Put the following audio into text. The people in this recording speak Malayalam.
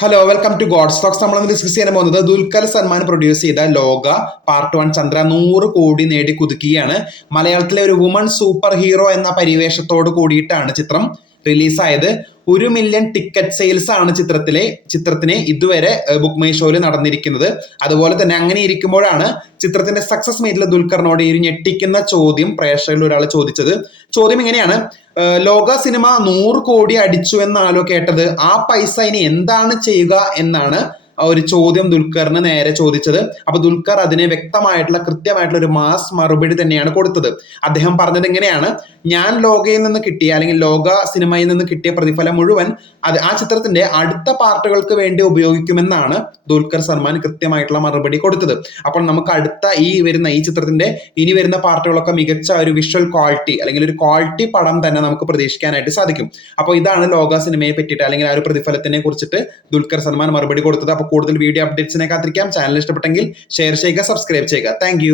Hello welcome to God stocks നമ്മൾ ഡിസ്കസ് ചെയ്യാൻ പോകുന്നത് ദുൽഖർ സൽമാൻ പ്രൊഡ്യൂസ് ചെയ്ത ലോക പാർട്ട് വൺ ചന്ദ്ര നൂറ് കോടി നേടി കുതുക്കുകയാണ് മലയാളത്തിലെ ഒരു വുമൺ സൂപ്പർ ഹീറോ എന്ന പരിവേഷത്തോട് കൂടിയിട്ടാണ് ചിത്രം. റിലീസായത് ഒരു മില്യൺ ടിക്കറ്റ് സെയിൽസ് ആണ് ചിത്രത്തിലെ ചിത്രത്തിന് ഇതുവരെ ബുക്ക് മൈ ഷോയിൽ നടന്നിരിക്കുന്നത്. അതുപോലെ തന്നെ അങ്ങനെ ഇരിക്കുമ്പോഴാണ് ചിത്രത്തിന്റെ സക്സസ് മേറ്റിൽ ദുൽഖറിനോട് ഒരു ഞെട്ടിക്കുന്ന ചോദ്യം പ്രേക്ഷകരിൽ ഒരാൾ ചോദിച്ചത്. ചോദ്യം ഇങ്ങനെയാണ്. ലോക സിനിമ നൂറ് കോടി അടിച്ചു എന്നാലോ കേട്ടത്. ആ പൈസ ഇനി എന്താണ് ചെയ്യുക എന്നാണ് ഒരു ചോദ്യം ദുൽഖറിന് നേരെ ചോദിച്ചത്. അപ്പൊ ദുൽഖർ അതിനെ വ്യക്തമായിട്ടുള്ള കൃത്യമായിട്ടുള്ള ഒരു മാസ് മറുപടി തന്നെയാണ് കൊടുത്തത്. അദ്ദേഹം പറഞ്ഞത് എങ്ങനെയാണ്? ഞാൻ ലോകയിൽ നിന്ന് കിട്ടിയ അല്ലെങ്കിൽ ലോക സിനിമയിൽ നിന്ന് കിട്ടിയ പ്രതിഫലം മുഴുവൻ അത് ആ ചിത്രത്തിന്റെ അടുത്ത പാർട്ടുകൾക്ക് വേണ്ടി ഉപയോഗിക്കുമെന്നാണ് ദുൽഖർ സൽമാൻ കൃത്യമായിട്ടുള്ള മറുപടി കൊടുത്തത്. അപ്പോൾ നമുക്ക് അടുത്ത ഈ വരുന്ന ഈ ചിത്രത്തിന്റെ ഇനി വരുന്ന പാർട്ടുകളൊക്കെ മികച്ച ഒരു വിഷ്വൽ ക്വാളിറ്റി അല്ലെങ്കിൽ ഒരു ക്വാളിറ്റി പടം തന്നെ നമുക്ക് പ്രതീക്ഷിക്കാനായിട്ട് സാധിക്കും. അപ്പോൾ ഇതാണ് ലോക സിനിമയെ പറ്റിയിട്ട് അല്ലെങ്കിൽ ആ ഒരു പ്രതിഫലത്തിനെ കുറിച്ചിട്ട് ദുൽഖർ സൽമാൻ മറുപടി കൊടുത്തത്. അപ്പോൾ കൂടുതൽ വീഡിയോ അപ്ഡേറ്റ്സിനെ കാത്തിരിക്കാം. ചാനൽ ഇഷ്ടപ്പെട്ടെങ്കിൽ ഷെയർ ചെയ്യുക സബ്സ്ക്രൈബ് ചെയ്യുക. താങ്ക്